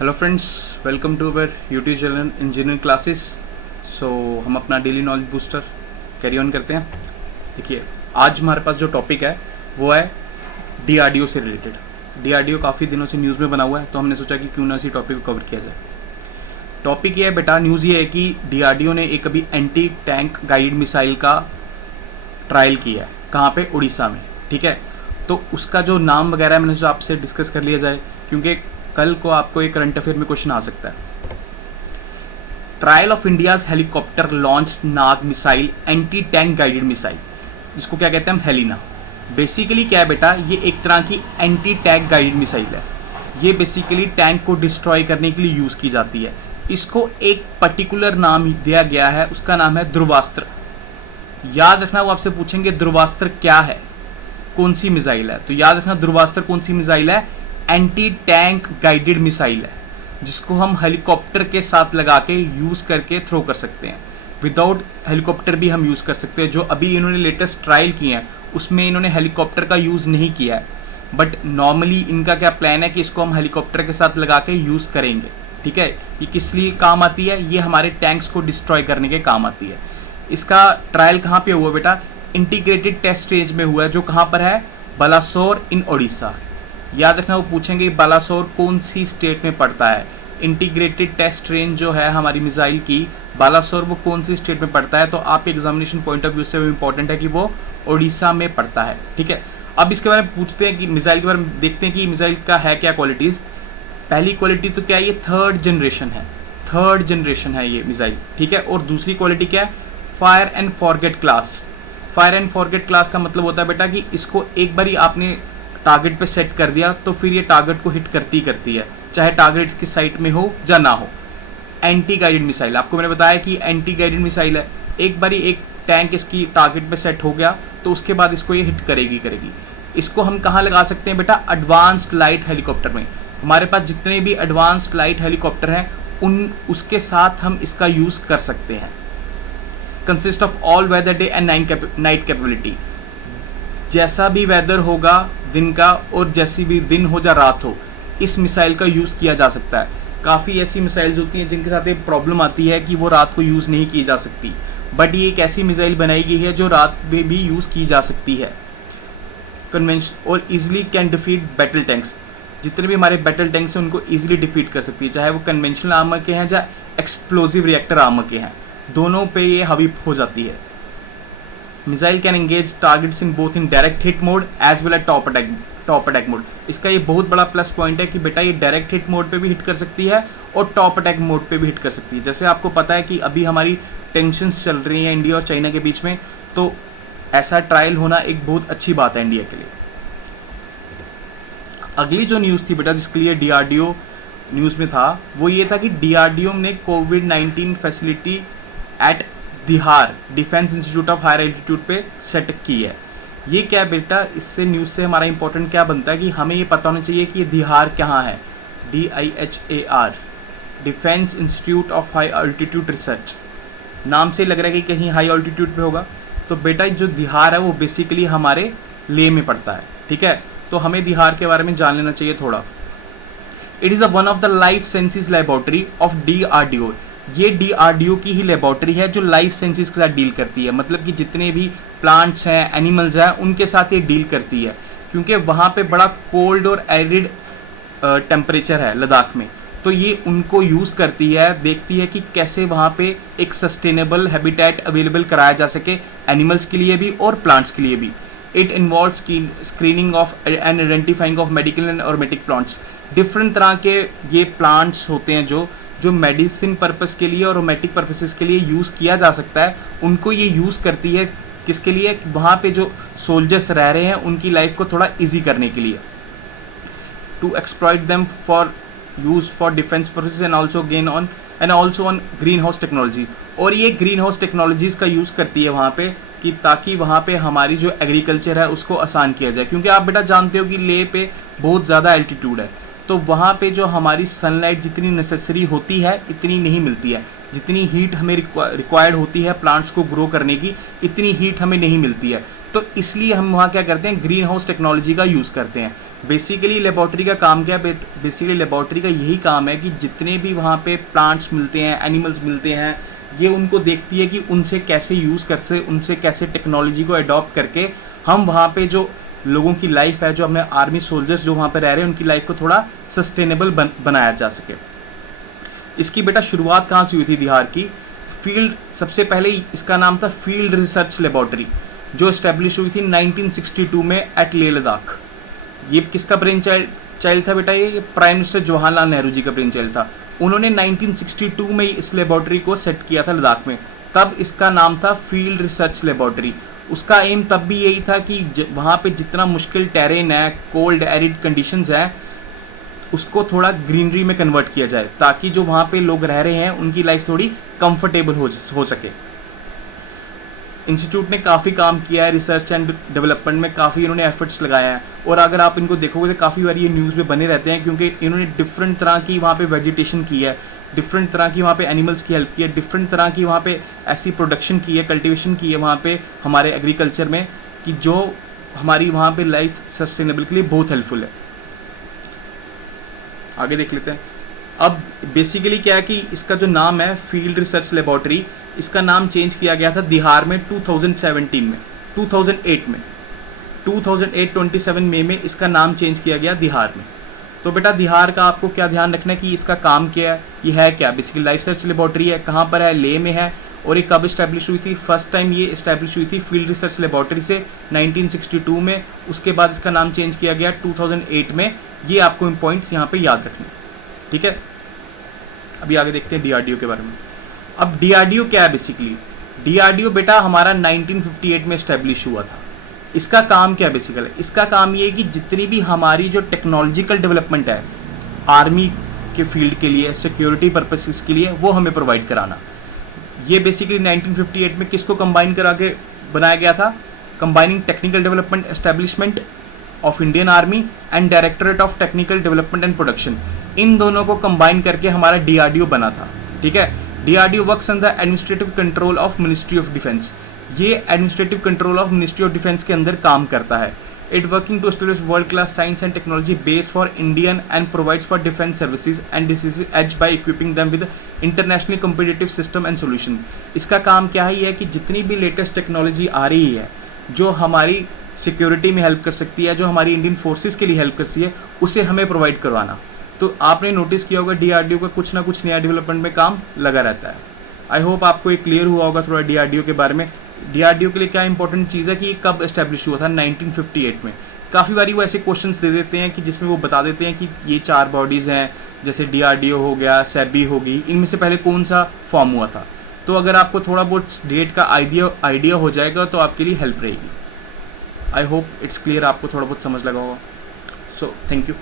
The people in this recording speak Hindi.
Hello friends, welcome to our YouTube channel engineering classes. So हम अपना daily knowledge booster carry on करते हैं। देखिए, आज हमारे पास जो टॉपिक है वो है डीआरडीओ से रिलेटेड। डीआरडीओ काफ़ी दिनों से न्यूज़ में बना हुआ है, तो हमने सोचा कि क्यों ना इसी टॉपिक को कवर किया जाए। टॉपिक ये है बेटा, न्यूज़ ये है कि डीआरडीओ ने एक अभी एंटी टैंक गाइडेड मिसाइल का ट्रायल किया है। कहाँ पे? उड़ीसा में। ठीक है, तो उसका जो नाम वगैरह मैंने सोचा आपसे डिस्कस कर लिया जाए, क्योंकि कल को आपको एक करंट अफेयर में क्वेश्चन आ सकता है। Trial of India's helicopter launch Nag missile anti tank guided missile, जिसको क्या कहते हैं हम? हेलिना। बेसिकली क्या है बेटा, ये एक तरह की एंटी टैंक गाइडेड मिसाइल है। ये बेसिकली टैंक को डिस्ट्रॉय करने के लिए यूज की जाती है। इसको एक पर्टिकुलर नाम दिया गया है, उसका नाम है ध्रुवास्त्र। याद रखना, वो आपसे पूछेंगे ध्रुवास्त्र क्या है, कौन सी मिसाइल है, तो याद रखना ध्रुवास्त्र कौन सी मिसाइल है? एंटी टैंक गाइडेड मिसाइल है, जिसको हम हेलीकॉप्टर के साथ लगा के यूज करके थ्रो कर सकते हैं। विदाउट हेलीकॉप्टर भी हम यूज कर सकते हैं। जो अभी इन्होंने लेटेस्ट ट्रायल किए हैं उसमें इन्होंने हेलीकॉप्टर का यूज नहीं किया है, बट नॉर्मली इनका क्या प्लान है कि इसको हम हेलीकॉप्टर के साथ लगा के यूज करेंगे। ठीक है, ये किस लिए काम आती है? ये हमारे टैंक्स को डिस्ट्रॉय करने के काम आती है। इसका ट्रायल कहाँ पे हुआ बेटा? इंटीग्रेटेड टेस्ट रेंज में हुआ है, जो कहाँ पर है? बालासोर इन ओडिशा। याद रखना, वो पूछेंगे बालासोर कौन सी स्टेट में पड़ता है। इंटीग्रेटेड टेस्ट रेंज जो है हमारी मिसाइल की, बालासोर वो कौन सी स्टेट में पड़ता है? तो आप एग्जामिनेशन पॉइंट ऑफ व्यू से वो इंपॉर्टेंट है कि वो ओडिशा में पड़ता है। ठीक है, अब इसके बारे में पूछते हैं कि मिसाइल के बारे में देखते हैं कि मिसाइल का है क्या क्वालिटीज़। पहली क्वालिटी तो क्या है? ये थर्ड जनरेशन है ये मिसाइल। ठीक है, और दूसरी क्वालिटी क्या है? Fire and forget class. Fire and forget class का मतलब होता है बेटा कि इसको एक बार ही आपने टारगेट पे सेट कर दिया तो फिर ये टारगेट को हिट करती है, चाहे टारगेट की साइट में हो या ना हो। एंटी गाइडेड मिसाइल, आपको मैंने बताया कि एंटी गाइडेड मिसाइल है। एक बार एक टैंक इसकी टारगेट पे सेट हो गया तो उसके बाद इसको ये हिट करेगी। इसको हम कहाँ लगा सकते हैं बेटा? एडवांस्ड लाइट हेलीकॉप्टर में। हमारे पास जितने भी एडवांस्ड लाइट हेलीकॉप्टर हैं उसके साथ हम इसका यूज कर सकते हैं। Consist of all weather day and night capability. जैसा भी वेदर होगा दिन का, और जैसी भी दिन हो या रात हो, इस मिसाइल का यूज़ किया जा सकता है। काफ़ी ऐसी मिसाइल्स होती हैं जिनके साथ एक प्रॉब्लम आती है कि वो रात को यूज़ नहीं की जा सकती, बट ये एक ऐसी मिसाइल बनाई गई है जो रात में भी यूज़ की जा सकती है। कन्वेंशन और easily can defeat battle tanks. जितने भी हमारे बैटल टैंक्स हैं उनको ईजिली डिफीट कर सकती है, चाहे वो कन्वेंशनल आर्मर के हैं या एक्सप्लोजिव रिएक्टर आर्मर के हैं, दोनों पे ये हावी हो जाती है। Missile can engage targets in both in direct hit mode as well as top attack mode. इसका ये बहुत बड़ा प्लस पॉइंट है कि बेटा ये डायरेक्ट हिट मोड पे भी हिट कर सकती है और टॉप अटैक मोड पे भी हिट कर सकती है। जैसे आपको पता है कि अभी हमारी टेंशन्स चल रही हैं इंडिया और चाइना के बीच में, तो ऐसा ट्रायल होना एक बहुत अच्छी बात है इंडिया के लिए। अगली जो न्यूज़ थी बेटा, जिसके लिए डीआरडीओ न्यूज़ में था, वो ये था कि डीआरडीओ ने कोविड-19 facility at DIHAR defence institute of higher altitude पे सेट की है। ये क्या बेटा, इससे न्यूज़ से हमारा इंपॉर्टेंट क्या बनता है कि हमें ये पता होना चाहिए कि ये दिहार कहाँ है। DIHAR, defence institute of high altitude research. नाम से लग रहा है कि कहीं हाई अल्टीट्यूड पे होगा, तो बेटा जो दिहार है वो बेसिकली हमारे लेह में पड़ता है। ठीक है, तो हमें दिहार के बारे में जान लेना चाहिए थोड़ा। It is one of the life sciences laboratory of DRDO। ये DRDO की ही लेबोरेटरी है जो लाइफ साइंसेज के साथ डील करती है, मतलब कि जितने भी प्लांट्स हैं, एनिमल्स हैं, उनके साथ ये डील करती है, क्योंकि वहाँ पे बड़ा कोल्ड और एरिड टेम्परेचर है लद्दाख में। तो ये उनको यूज़ करती है, देखती है कि कैसे वहाँ पे एक सस्टेनेबल हैबिटेट अवेलेबल कराया जा सके एनिमल्स के लिए भी और प्लांट्स के लिए भी। It involve screening of and identifying of medical and aromatic plants. Different तरह के ये प्लांट्स होते हैं जो मेडिसिन पर्पस के लिए और रोमेटिक पर्पसेस के लिए यूज़ किया जा सकता है, उनको ये यूज़ करती है। किसके लिए? वहाँ पे जो सोल्जर्स रह रहे हैं उनकी लाइफ को थोड़ा इजी करने के लिए। To exploit them for use for defence purposes and also on green house technology. और ये ग्रीन हाउस टेक्नोलॉजीज़ का यूज़ करती है वहाँ पे, कि ताकि वहाँ पे हमारी जो एग्रीकल्चर है उसको आसान किया जाए। क्योंकि आप बेटा जानते हो कि लेह पे बहुत ज़्यादा एल्टीट्यूड है, तो वहाँ पे जो हमारी सनलाइट जितनी नेसेसरी होती है इतनी नहीं मिलती है। जितनी हीट हमें रिक्वायर्ड होती है प्लांट्स को ग्रो करने की, इतनी हीट हमें नहीं मिलती है। तो इसलिए हम वहाँ क्या करते हैं, ग्रीन हाउस टेक्नोलॉजी का यूज़ करते हैं। बेसिकली लेबॉर्ट्री का काम क्या है, बेसिकली लेबॉर्ट्री का यही काम है कि जितने भी वहाँ पे प्लांट्स मिलते हैं, एनिमल्स मिलते हैं, ये उनको देखती है कि उनसे कैसे यूज़ कर से, उनसे कैसे टेक्नोलॉजी को अडॉप्ट करके हम वहाँ पे जो लोगों की लाइफ है, जो हमें आर्मी सोल्जर्स जो वहाँ पे रह रहे हैं, उनकी लाइफ को थोड़ा सस्टेनेबल बनाया जा सके। इसकी बेटा शुरुआत कहाँ से हुई थी दिहार की? फील्ड, सबसे पहले इसका नाम था फील्ड रिसर्च लेबॉर्ट्री, जो इस्टेब्लिश हुई थी 1962 में एट लेह लद्दाख। ये किसका ब्रेन चाइल्ड था बेटा? ये प्राइम मिनिस्टर जवाहरलाल नेहरू जी का ब्रेन चाइल्ड था। उन्होंने 1962 में इस लेबॉर्ट्री को सेट किया था लद्दाख में, तब इसका नाम था फील्ड रिसर्च लेबॉर्ट्री। उसका एम तब भी यही था कि वहाँ पे जितना मुश्किल टेरेन है, कोल्ड एरिड कंडीशंस है, उसको थोड़ा ग्रीनरी में कन्वर्ट किया जाए, ताकि जो वहाँ पे लोग रह रहे हैं उनकी लाइफ थोड़ी कंफर्टेबल हो सके। इंस्टीट्यूट ने काफ़ी काम किया है, रिसर्च एंड डेवलपमेंट में काफ़ी इन्होंने एफर्ट्स लगाया है, और अगर आप इनको देखोगे तो काफ़ी बार ये न्यूज़ में बने रहते हैं, क्योंकि इन्होंने डिफरेंट तरह की वहाँ पे वेजिटेशन की है, डिफरेंट तरह की वहाँ पे एनिमल्स की हेल्प की है, डिफरेंट तरह की वहाँ पे ऐसी प्रोडक्शन की है, कल्टिवेशन की है वहाँ पे हमारे एग्रीकल्चर में, कि जो हमारी वहाँ पे लाइफ सस्टेनेबल के लिए बहुत हेल्पफुल है। आगे देख लेते हैं। अब बेसिकली क्या है कि इसका जो नाम है फील्ड रिसर्च लेबॉर्ट्री, इसका नाम चेंज किया गया था दिहार में 2017 में, 2008 में, 27 मई में इसका नाम चेंज किया गया दिहार में। तो बेटा दिहार का आपको क्या ध्यान रखना है कि इसका काम क्या है, ये है क्या? बेसिकली लाइफ रिसर्च लेबॉर्ट्री है, कहाँ पर है? लेह में है। और ये कब इस्टेब्लिश हुई थी? फर्स्ट टाइम ये इस्टेब्लिश हुई थी फील्ड रिसर्च लेबॉर्ट्री से 1962 में, उसके बाद इसका नाम चेंज किया गया 2008 में। ये आपको पॉइंट्स यहाँ पे याद रखने, ठीक है। अभी आगे देखते हैं डीआरडीओ के बारे में। अब डीआरडीओ क्या है? बेसिकली डीआरडीओ बेटा हमारा 1958 में इस्टेब्लिश हुआ था। इसका काम क्या है? बेसिकली इसका काम ये है कि जितनी भी हमारी जो टेक्नोलॉजिकल डेवलपमेंट है आर्मी के फील्ड के लिए, सिक्योरिटी पर्पसेस के लिए, वो हमें प्रोवाइड कराना। ये बेसिकली 1958 में किसको कंबाइन करा के बनाया गया था? Combining technical development establishment of Indian army and directorate of technical development and production, इन दोनों को कंबाइन करके हमारा डीआरडीओ बना था, ठीक है। DRDO works under administrative control of ministry of defence. ये administrative control of ministry of defence के अंदर काम करता है। It working to establish world class science and technology base for Indian and provides for defence services and this is edge by equipping them with internationally competitive system and solution. इसका काम क्या है? ये कि जितनी भी लेटेस्ट टेक्नोलॉजी आ रही है जो हमारी सिक्योरिटी में हेल्प कर सकती है, जो हमारी इंडियन फोर्सेस के लिए हेल्प करती है, उसे हमें प्रोवाइड करवाना। तो आपने नोटिस किया होगा डीआरडीओ का कुछ ना कुछ नया डेवलपमेंट में काम लगा रहता है। आई होप आपको ये क्लियर हुआ होगा थोड़ा डीआरडीओ के बारे में। डीआरडीओ के लिए क्या इंपॉर्टेंट चीज़ है कि ये कब एस्टेब्लिश हुआ था? 1958 में। काफ़ी बारी वो ऐसे क्वेश्चंस दे देते हैं कि जिसमें वो बता देते हैं कि ये 4 बॉडीज़ हैं, जैसे डीआरडीओ हो गया, सेबी होगी, इनमें से पहले कौन सा फॉर्म हुआ था। तो अगर आपको थोड़ा बहुत डेट का आइडिया हो जाएगा तो आपके लिए हेल्प रहेगी। आई होप इट्स क्लियर, आपको थोड़ा बहुत समझ लगा होगा। So thank you.